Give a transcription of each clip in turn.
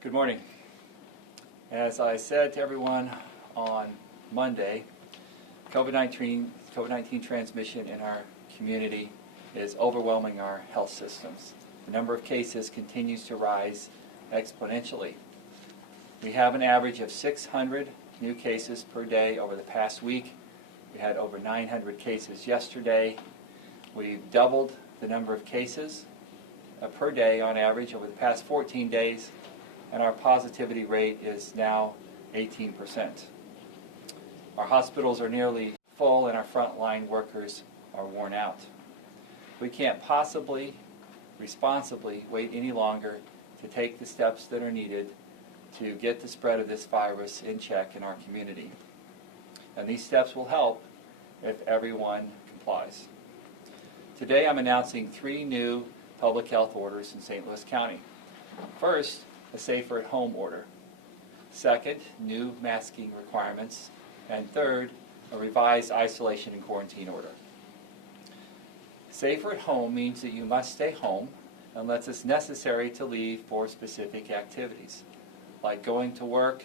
Good morning. As I said to everyone on Monday, COVID-19 transmission in our community is overwhelming our health systems. The number of cases continues to rise exponentially. We have an average of 600 new cases per day over the past week. We had over 900 cases yesterday. We've doubled the number of cases per day on average over the past 14 days, and our positivity rate is now 18%. Our hospitals are nearly full and our frontline workers are worn out. We can't possibly, responsibly wait any longer to take the steps that are needed to get the spread of this virus in check in our community. And these steps will help if everyone complies. Today I'm announcing 3 new public health orders in St. Louis County. First, a safer at home order. Second, new masking requirements. And third, a revised isolation and quarantine order. Safer at home means that you must stay home unless it's necessary to leave for specific activities, like going to work,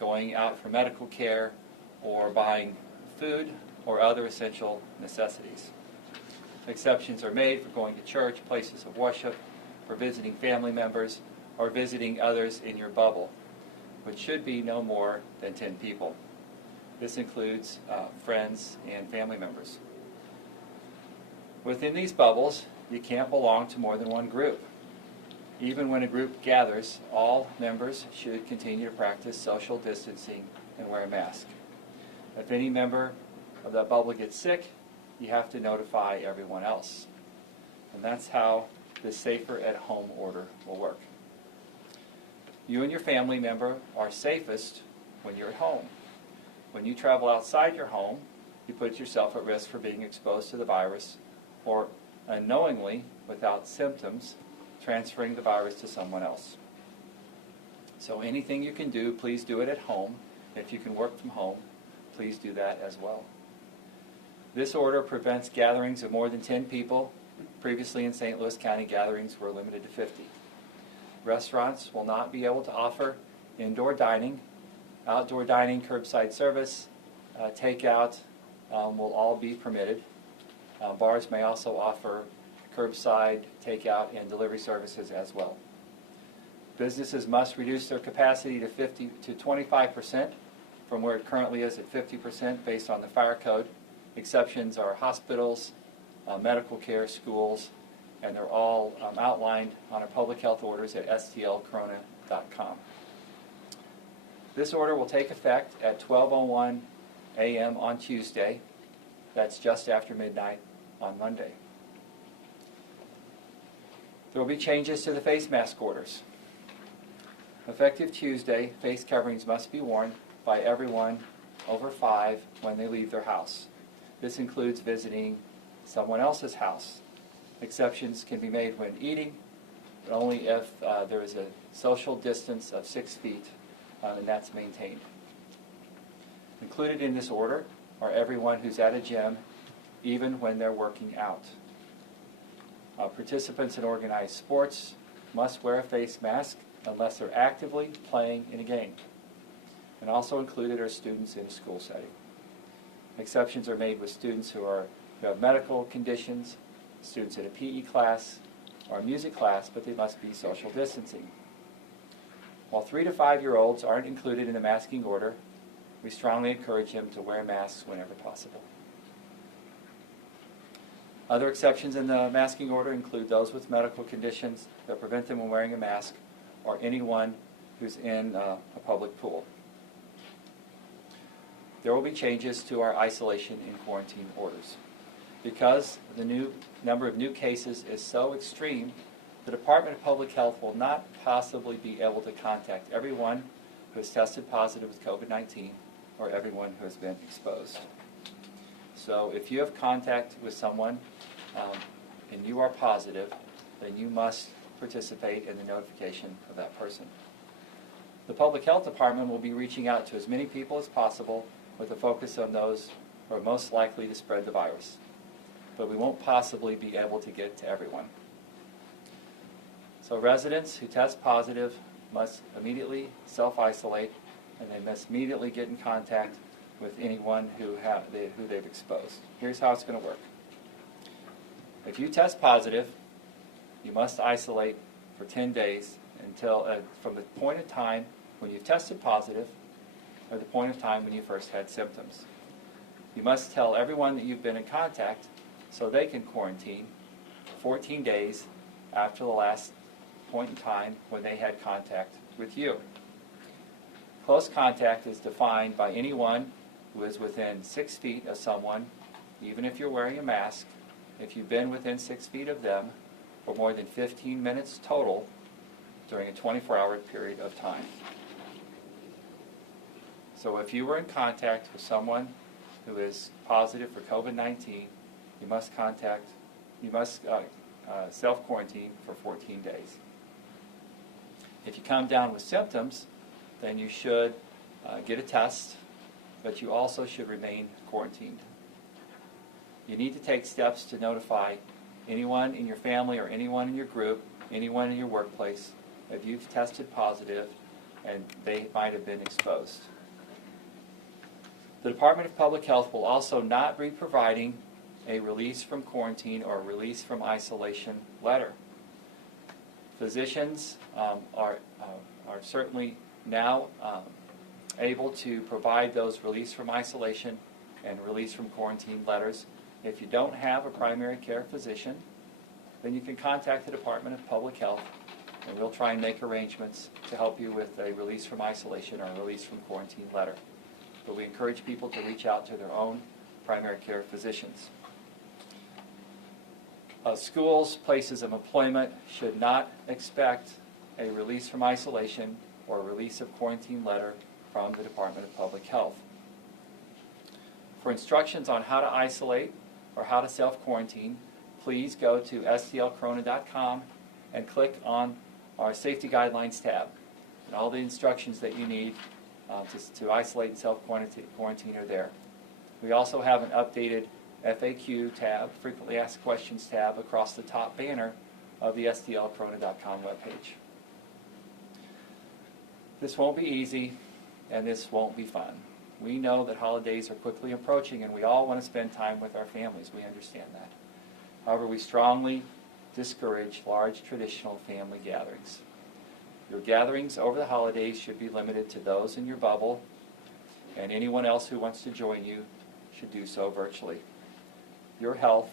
going out for medical care, or buying food or other essential necessities. Exceptions are made for going to church, places of worship, for visiting family members, or visiting others in your bubble, which should be no more than 10 people. This includes friends and family members. Within these bubbles, you can't belong to more than one group. Even when a group gathers, all members should continue to practice social distancing and wear a mask. If any member of that bubble gets sick, you have to notify everyone else. And that's how this safer at home order will work. You and your family member are safest when you're at home. When you travel outside your home, you put yourself at risk for being exposed to the virus or unknowingly, without symptoms, transferring the virus to someone else. So anything you can do, please do it at home. If you can work from home, please do that as well. This order prevents gatherings of more than 10 people. Previously in St. Louis County, gatherings were limited to 50. Restaurants will not be able to offer indoor dining. Outdoor dining, curbside service, takeout will all be permitted. Bars may also offer curbside, takeout, and delivery services as well. Businesses must reduce their capacity to 25% from where it currently is at 50% based on the fire code. Exceptions are hospitals, medical care, schools, and they're all outlined on our public health orders at stlcorona.com. This order will take effect at 12:01 a.m. on Tuesday. That's just after midnight on Monday. There will be changes to the face mask orders. Effective Tuesday, face coverings must be worn by everyone over 5 when they leave their house. This includes visiting someone else's house. Exceptions can be made when eating, but only if there is a social distance of 6 feet and that's maintained. Included in this order are everyone who's at a gym, even when they're working out. Participants in organized sports must wear a face mask unless they're actively playing in a game. And also included are students in a school setting. Exceptions are made with students who have medical conditions, students in a PE class or a music class, but they must be social distancing. While 3 to 5-year-olds aren't included in the masking order, we strongly encourage them to wear masks whenever possible. Other exceptions in the masking order include those with medical conditions that prevent them from wearing a mask or anyone who's in a public pool. There will be changes to our isolation and quarantine orders. Because the number of new cases is so extreme, the Department of Public Health will not possibly be able to contact everyone who has tested positive with COVID-19 or everyone who has been exposed. So if you have contact with someone and you are positive, then you must participate in the notification of that person. The Public Health Department will be reaching out to as many people as possible with a focus on those who are most likely to spread the virus. But we won't possibly be able to get to everyone. So residents who test positive must immediately self-isolate, and they must immediately get in contact with anyone who they've exposed. Here's how it's going to work. If you test positive, you must isolate for 10 days until from the point of time when you've tested positive or the point of time when you first had symptoms. You must tell everyone that you've been in contact so they can quarantine 14 days after the last point in time when they had contact with you. Close contact is defined by anyone who is within 6 feet of someone, even if you're wearing a mask, if you've been within 6 feet of them for more than 15 minutes total during a 24-hour period of time. So if you were in contact with someone who is positive for COVID-19, you must self-quarantine for 14 days. If you come down with symptoms, then you should get a test, but you also should remain quarantined. You need to take steps to notify anyone in your family or anyone in your group, anyone in your workplace, if you've tested positive and they might have been exposed. The Department of Public Health will also not be providing a release from quarantine or a release from isolation letter. Physicians are certainly now able to provide those release from isolation and release from quarantine letters. If you don't have a primary care physician, then you can contact the Department of Public Health and we'll try and make arrangements to help you with a release from isolation or a release from quarantine letter. But we encourage people to reach out to their own primary care physicians. Schools, places of employment should not expect a release from isolation or a release of quarantine letter from the Department of Public Health. For instructions on how to isolate or how to self-quarantine, please go to stlcorona.com and click on our Safety Guidelines tab. And all the instructions that you need to isolate and self-quarantine are there. We also have an updated FAQ tab, Frequently Asked Questions tab, across the top banner of the stlcorona.com webpage. This won't be easy, and this won't be fun. We know that holidays are quickly approaching, and we all want to spend time with our families. We understand that. However, we strongly discourage large traditional family gatherings. Your gatherings over the holidays should be limited to those in your bubble, and anyone else who wants to join you should do so virtually. Your health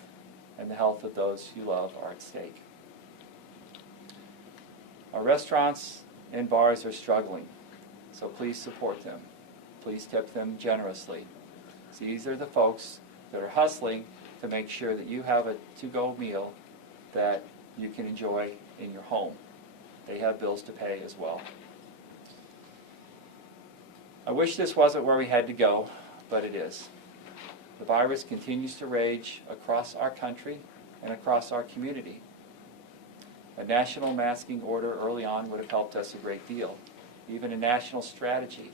and the health of those you love are at stake. Our restaurants and bars are struggling, so please support them. Please tip them generously. So these are the folks that are hustling to make sure that you have a to-go meal that you can enjoy in your home. They have bills to pay as well. I wish this wasn't where we had to go, but it is. The virus continues to rage across our country and across our community. A national masking order early on would have helped us a great deal. Even a national strategy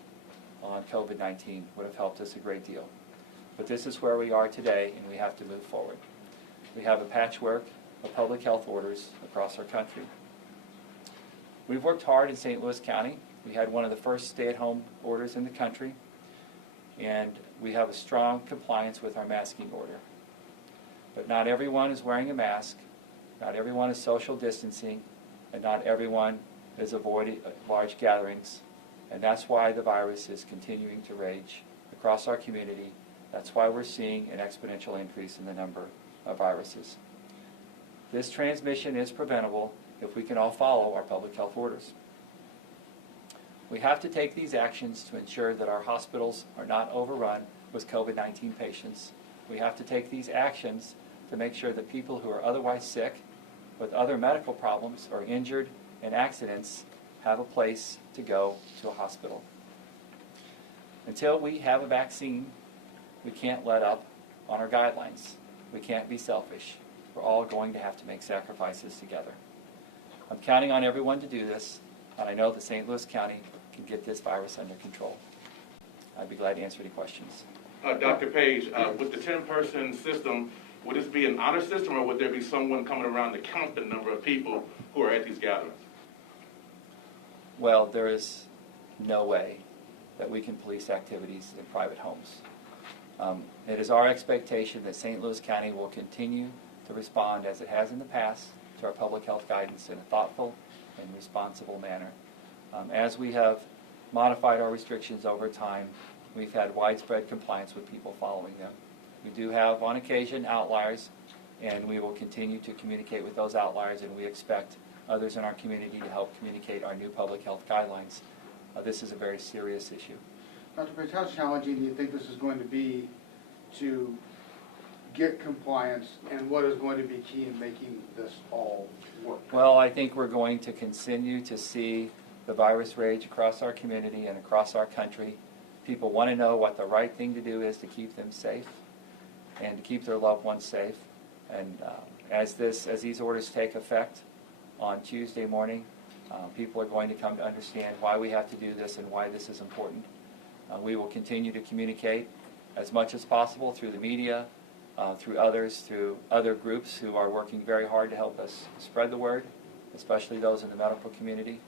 on COVID-19 would have helped us a great deal. But this is where we are today, and we have to move forward. We have a patchwork of public health orders across our country. We've worked hard in St. Louis County. We had one of the first stay-at-home orders in the country, and we have a strong compliance with our masking order. But not everyone is wearing a mask, not everyone is social distancing, and not everyone is avoiding large gatherings. And that's why the virus is continuing to rage across our community. That's why we're seeing an exponential increase in the number of viruses. This transmission is preventable if we can all follow our public health orders. We have to take these actions to ensure that our hospitals are not overrun with COVID-19 patients. We have to take these actions to make sure that people who are otherwise sick with other medical problems or injured in accidents have a place to go to a hospital. Until we have a vaccine, we can't let up on our guidelines. We can't be selfish. We're all going to have to make sacrifices together. I'm counting on everyone to do this, and I know that St. Louis County can get this virus under control. I'd be glad to answer any questions. Dr. Page, with the 10-person system, would this be an honor system, or would there be someone coming around to count the number of people who are at these gatherings? Well, there is no way that we can police activities in private homes. It is our expectation that St. Louis County will continue to respond as it has in the past to our public health guidance in a thoughtful and responsible manner. As we have modified our restrictions over time, we've had widespread compliance with people following them. We do have, on occasion, outliers, and we will continue to communicate with those outliers, and we expect others in our community to help communicate our new public health guidelines. This is a very serious issue. Dr. Page, how challenging do you think this is going to be to get compliance, and what is going to be key in making this all work? Well, I think we're going to continue to see the virus rage across our community and across our country. People want to know what the right thing to do is to keep them safe and to keep their loved ones safe. And as these orders take effect on Tuesday morning, people are going to come to understand why we have to do this and why this is important. We will continue to communicate as much as possible through the media, through others, through other groups who are working very hard to help us spread the word, especially those in the medical community.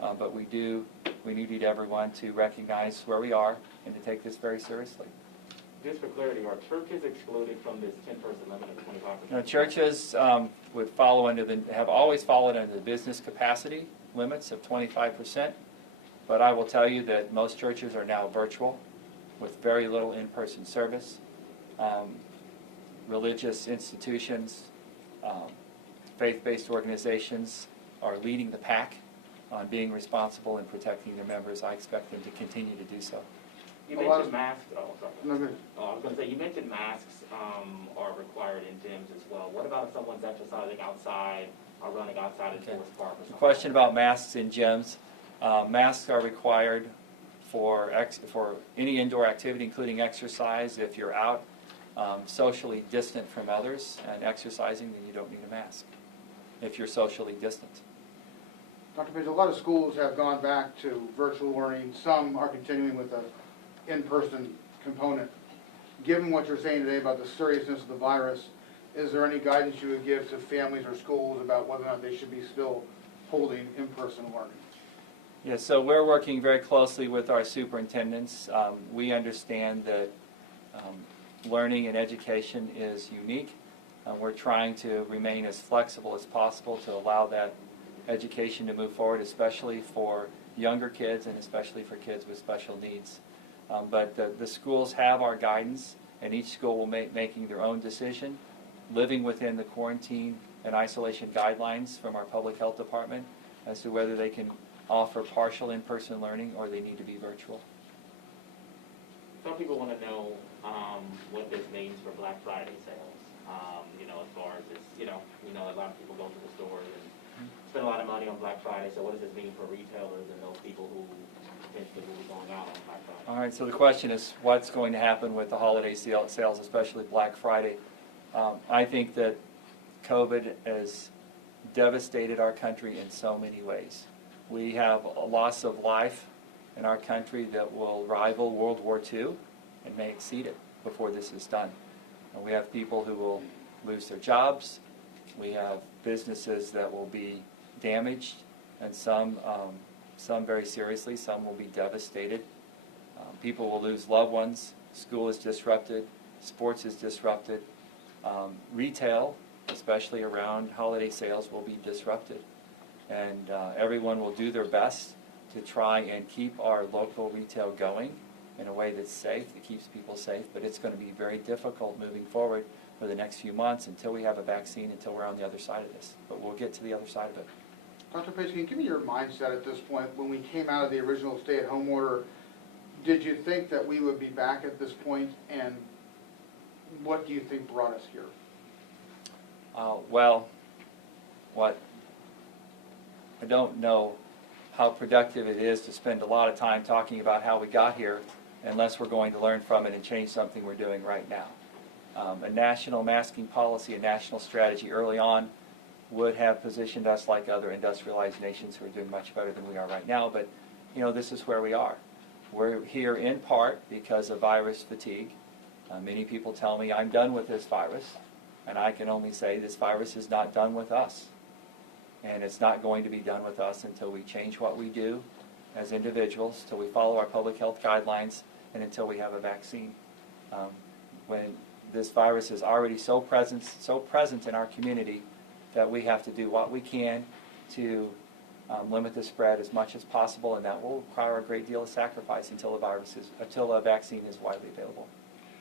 But we need everyone to recognize where we are and to take this very seriously. Just for clarity, are churches excluded from this 10-person limit of 25%? Now, churches would have always followed under the business capacity limits of 25%, but I will tell you that most churches are now virtual with very little in-person service. Religious institutions, faith-based organizations are leading the pack on being responsible and protecting their members. I expect them to continue to do so. You mentioned masks. Oh, sorry. No, good. I was going to say, you mentioned masks are required in gyms as well. What about if someone's exercising outside or running outside in Forest Park or something? The question about masks in gyms. Masks are required for any indoor activity, including exercise. If you're out socially distant from others and exercising, then you don't need a mask if you're socially distant. Dr. Page, a lot of schools have gone back to virtual learning. Some are continuing with an in-person component. Given what you're saying today about the seriousness of the virus, is there any guidance you would give to families or schools about whether or not they should be still holding in-person learning? Yeah, so we're working very closely with our superintendents. We understand that learning and education is unique. We're trying to remain as flexible as possible to allow that education to move forward, especially for younger kids and especially for kids with special needs. But the schools have our guidance, and each school will making their own decision, living within the quarantine and isolation guidelines from our public health department as to whether they can offer partial in-person learning or they need to be virtual. Some people want to know what this means for Black Friday sales. As far as this, we know a lot of people go to the stores and spend a lot of money on Black Friday. So what does this mean for retailers and those people who potentially will be going out on Black Friday? All right, so the question is what's going to happen with the holiday sales, especially Black Friday. I think that COVID has devastated our country in so many ways. We have a loss of life in our country that will rival World War II and may exceed it before this is done. And we have people who will lose their jobs. We have businesses that will be damaged, and some very seriously. Some will be devastated. People will lose loved ones. School is disrupted. Sports is disrupted. Retail, especially around holiday sales, will be disrupted. And everyone will do their best to try and keep our local retail going in a way that's safe, that keeps people safe. But it's going to be very difficult moving forward for the next few months until we have a vaccine, until we're on the other side of this. But we'll get to the other side of it. Dr. Page, can you give me your mindset at this point? When we came out of the original stay-at-home order, did you think that we would be back at this point, and what do you think brought us here? I don't know how productive it is to spend a lot of time talking about how we got here unless we're going to learn from it and change something we're doing right now. A national masking policy, a national strategy early on would have positioned us like other industrialized nations who are doing much better than we are right now, but this is where we are. We're here in part because of virus fatigue. Many people tell me I'm done with this virus, and I can only say this virus is not done with us. and it's not going to be done with us until we change what we do as individuals, till we follow our public health guidelines, and until we have a vaccine. When this virus is already so present in our community that we have to do what we can to limit the spread as much as possible, and that will require a great deal of sacrifice until a vaccine is widely available.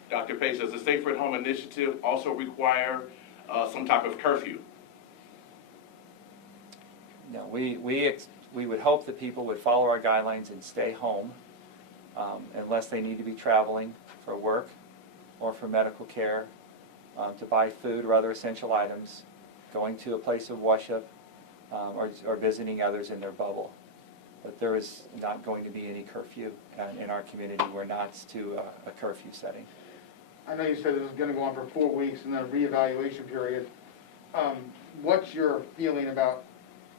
Dr. Page, does the Safer at Home initiative also require some type of curfew? No, we would hope that people would follow our guidelines and stay home unless they need to be traveling for work or for medical care, to buy food or other essential items, going to a place of worship, or visiting others in their bubble. But there is not going to be any curfew in our community. We're not to a curfew setting. I know you said this is going to go on for 4 weeks and then a reevaluation period. What's your feeling about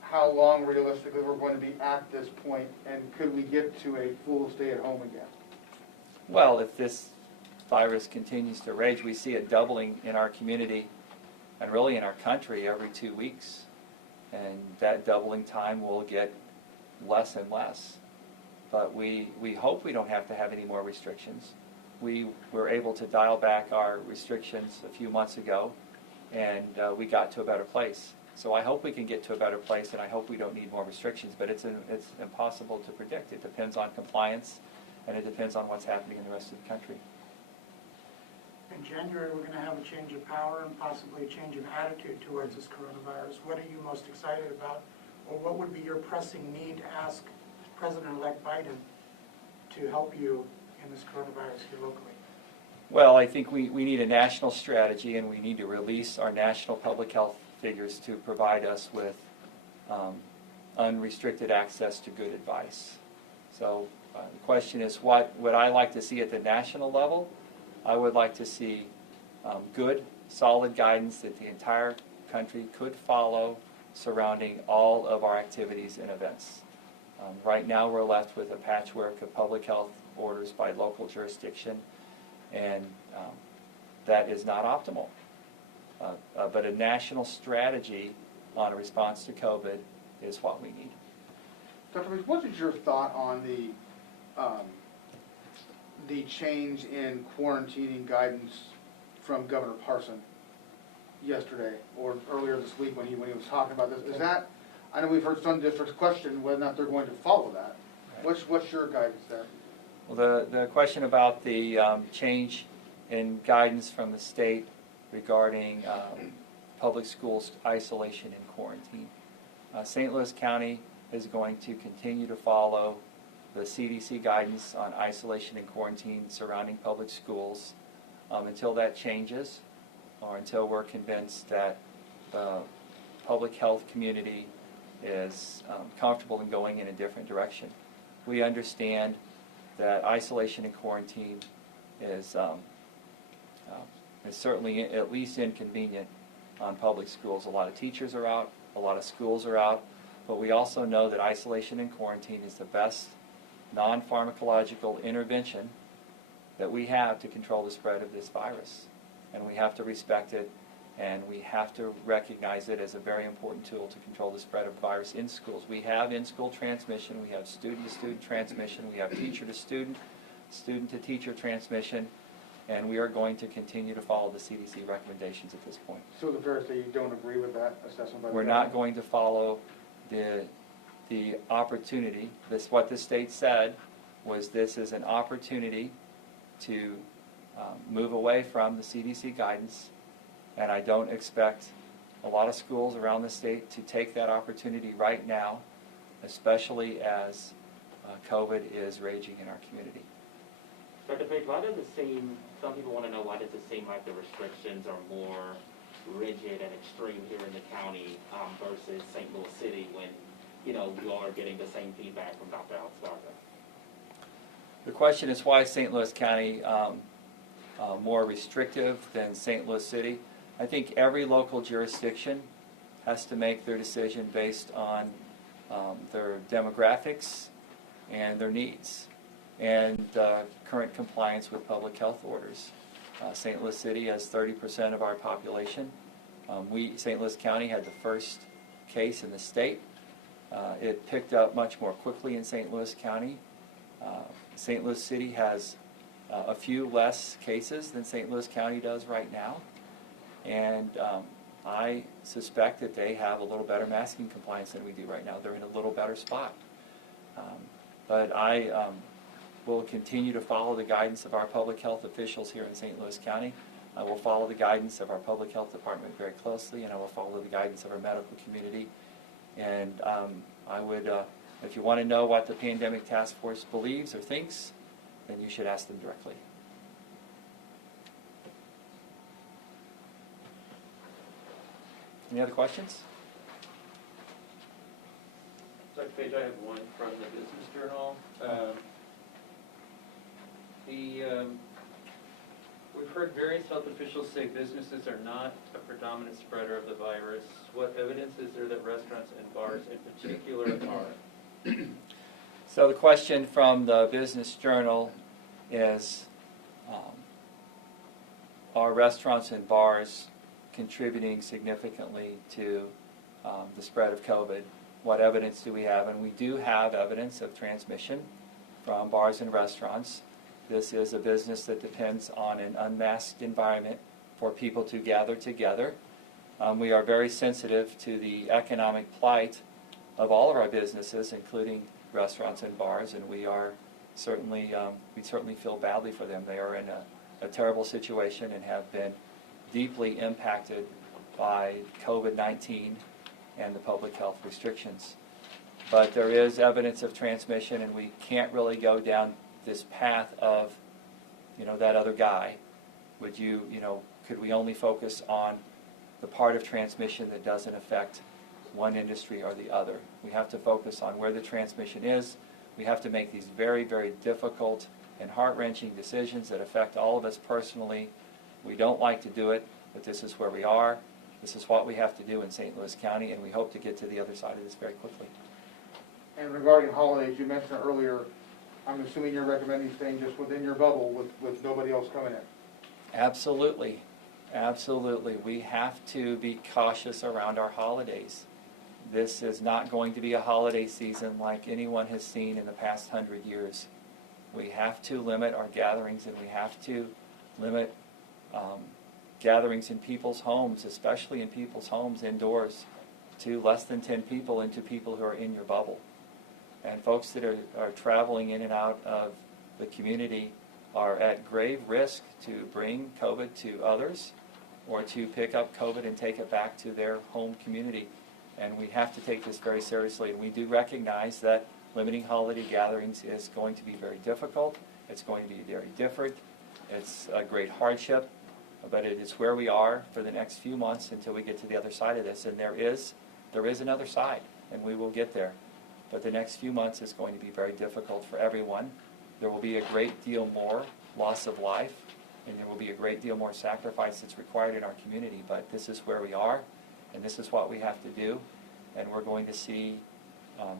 how long realistically we're going to be at this point, and could we get to a full stay-at-home again? Well, if this virus continues to rage, we see it doubling in our community and really in our country every 2 weeks. And that doubling time will get less and less. But we hope we don't have to have any more restrictions. We were able to dial back our restrictions a few months ago, and we got to a better place. So I hope we can get to a better place, and I hope we don't need more restrictions, but it's impossible to predict. It depends on compliance, and it depends on what's happening in the rest of the country. In January, we're going to have a change of power and possibly a change of attitude towards this coronavirus. What are you most excited about, or what would be your pressing need to ask President-elect Biden to help you in this coronavirus here locally? Well, I think we need a national strategy, and we need to release our national public health figures to provide us with unrestricted access to good advice. So the question is, what would I like to see at the national level? I would like to see good, solid guidance that the entire country could follow surrounding all of our activities and events. Right now we're left with a patchwork of public health orders by local jurisdiction, and that is not optimal. But a national strategy on a response to COVID is what we need. Dr. Reese, what is your thought on the change in quarantining guidance from Governor Parson yesterday or earlier this week when he was talking about this? Is that, I know we've heard some districts question whether or not they're going to follow that. Right. What's your guidance there? Well, the question about the change in guidance from the state regarding public schools isolation and quarantine. St. Louis County is going to continue to follow the CDC guidance on isolation and quarantine surrounding public schools until that changes, or until we're convinced that the public health community is comfortable in going in a different direction. We understand that isolation and quarantine is certainly at least inconvenient on public schools. A lot of teachers are out, a lot of schools are out, but we also know that isolation and quarantine is the best non-pharmacological intervention that we have to control the spread of this virus. And we have to respect it, and we have to recognize it as a very important tool to control the spread of the virus in schools. We have in-school transmission, we have student-to-student transmission, we have teacher-to-student, student-to-teacher transmission, and we are going to continue to follow the CDC recommendations at this point. So the fair to say you don't agree with that assessment by the We're governor? not going to follow the opportunity. What the state said was this is an opportunity to move away from the CDC guidance, and I don't expect a lot of schools around the state to take that opportunity right now, especially as COVID is raging in our community. Dr. Page, why does it seem, some people want to know, why does it seem like the restrictions are more rigid and extreme here in the county versus St. Louis City when, you are getting the same feedback from Dr. Alstarga? The question is, why is St. Louis County more restrictive than St. Louis City? I think every local jurisdiction has to make their decision based on their demographics and their needs and current compliance with public health orders. St. Louis City has 30% of our population. St. Louis County had the first case in the state. It picked up much more quickly in St. Louis County. St. Louis City has a few less cases than St. Louis County does right now, and I suspect that they have a little better masking compliance than we do right now. They're in a little better spot. But I will continue to follow the guidance of our public health officials here in St. Louis County. I will follow the guidance of our public health department very closely, and I will follow the guidance of our medical community. And I would, if you want to know what the Pandemic Task Force believes or thinks, then you should ask them directly. Any other questions? Dr. Page, I have one from the Business Journal. We've heard various health officials say businesses are not a predominant spreader of the virus. What evidence is there that restaurants and bars in particular are? So the question from the Business Journal is, are restaurants and bars contributing significantly to the spread of COVID? What evidence do we have? And we do have evidence of transmission from bars and restaurants. This is a business that depends on an unmasked environment for people to gather together. We are very sensitive to the economic plight of all of our businesses, including restaurants and bars, and we certainly feel badly for them. They are in a terrible situation and have been deeply impacted by COVID-19 and the public health restrictions. But there is evidence of transmission, and we can't really go down this path of, that other guy. Could we only focus on the part of transmission that doesn't affect one industry or the other? We have to focus on where the transmission is. We have to make these very, very difficult and heart-wrenching decisions that affect all of us personally. We don't like to do it, but this is where we are. This is what we have to do in St. Louis County, and we hope to get to the other side of this very quickly. And regarding holidays, you mentioned earlier, I'm assuming you're recommending staying just within your bubble with nobody else coming in. Absolutely. Absolutely. We have to be cautious around our holidays. This is not going to be a holiday season like anyone has seen in the past 100 years. We have to limit our gatherings, and we have to limit gatherings in people's homes, especially in people's homes indoors, to less than 10 people and to people who are in your bubble. And folks that are traveling in and out of the community are at grave risk to bring COVID to others or to pick up COVID and take it back to their home community. And we have to take this very seriously. And we do recognize that limiting holiday gatherings is going to be very difficult. It's going to be very different. It's a great hardship, but it is where we are for the next few months until we get to the other side of this. And there is another side, and we will get there. But the next few months is going to be very difficult for everyone. There will be a great deal more loss of life, and there will be a great deal more sacrifice that's required in our community. But this is where we are, and this is what we have to do. And we're going to see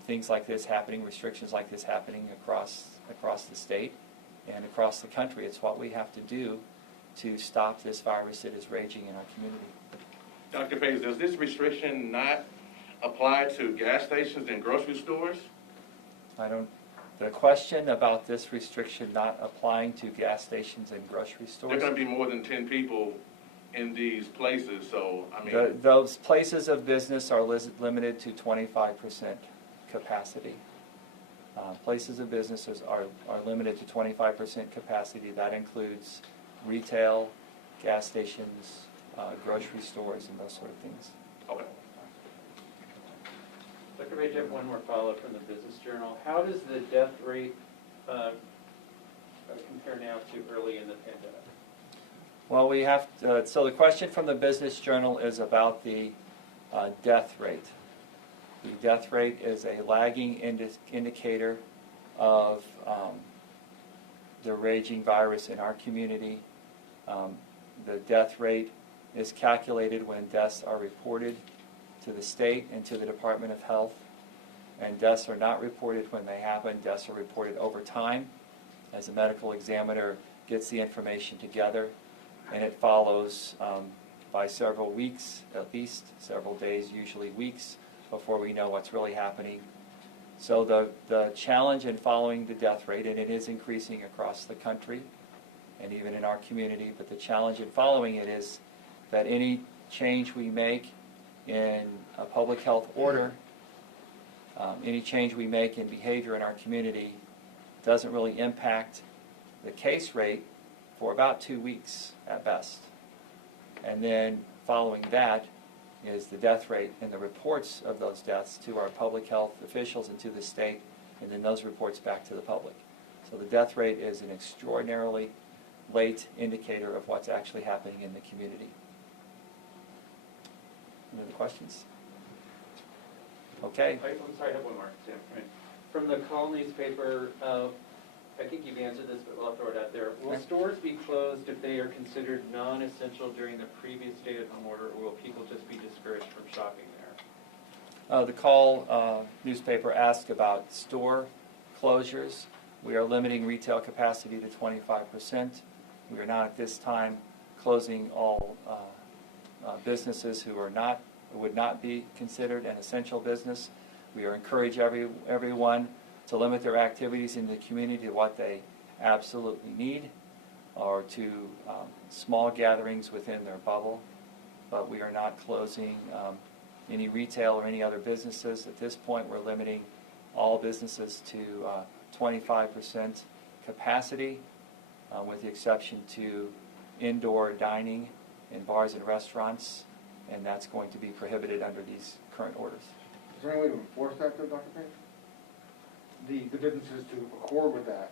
things like this happening, restrictions like this happening across the state and across the country. It's what we have to do to stop this virus that is raging in our community. Dr. Page, does this restriction not apply to gas stations and grocery stores? The question about this restriction not applying to gas stations and grocery There stores. are going to be more than 10 people in these places, so, I mean... Those places of business are limited to 25% capacity. Places of businesses are limited to 25% capacity. That includes retail, gas stations, grocery stores, and those sort of things. Okay. Dr. Page, I have one more follow-up from the Business Journal. How does the death rate compare now to early in the pandemic? Well, we have to, so the question from the Business Journal is about the death rate. The death rate is a lagging indicator of the raging virus in our community. The death rate is calculated when deaths are reported to the state and to the Department of Health, and deaths are not reported when they happen. Deaths are reported over time as a medical examiner gets the information together, and it follows by several weeks, at least several days, usually weeks, before we know what's really happening. So the challenge in following the death rate, and it is increasing across the country and even in our community, but the challenge in following it is that any change we make in a public health order, any change we make in behavior in our community doesn't really impact the case rate for about 2 weeks at best. And then following that is the death rate and the reports of those deaths to our public health officials and to the state, and then those reports back to the public. So the death rate is an extraordinarily late indicator of what's actually happening in the community. Any other questions? Okay. I'm sorry, I have one more, Sam. Right. From the Call newspaper, I think you've answered this, but I'll throw it out there. Will stores be closed if they are considered non-essential during the previous stay-at-home order, or will people just be discouraged from shopping there? The Call newspaper asked about store closures. We are limiting retail capacity to 25%. We are not at this time closing all businesses who would not be considered an essential business. We are encouraging everyone to limit their activities in the community to what they absolutely need, or to small gatherings within their bubble. But we are not closing any retail or any other businesses. At this point, we're limiting all businesses to 25% capacity, with the exception to indoor dining in bars and restaurants, and that's going to be prohibited under these current orders. Is there any way to enforce that though, Dr. Page? The businesses to accord with that?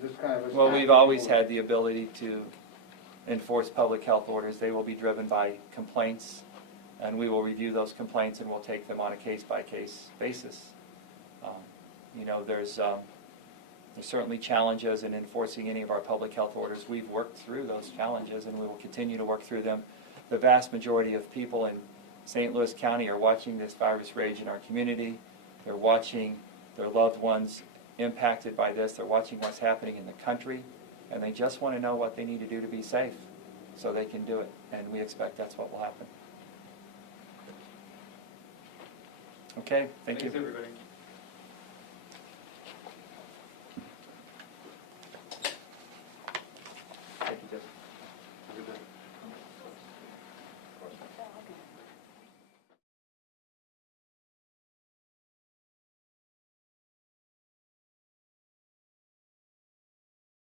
This kind of a Well, we've always had the ability to enforce public health orders. They will be driven by complaints, and we will review those complaints and we'll take them on a case-by-case basis. There's certainly challenges in enforcing any of our public health orders. We've worked through those challenges and we will continue to work through them. The vast majority of people in St. Louis County are watching this virus rage in our community. They're watching their loved ones impacted by this. They're watching what's happening in the country, and they just want to know what they need to do to be safe so they can do it, and we expect that's what will happen. Okay, thank you. Thanks, everybody.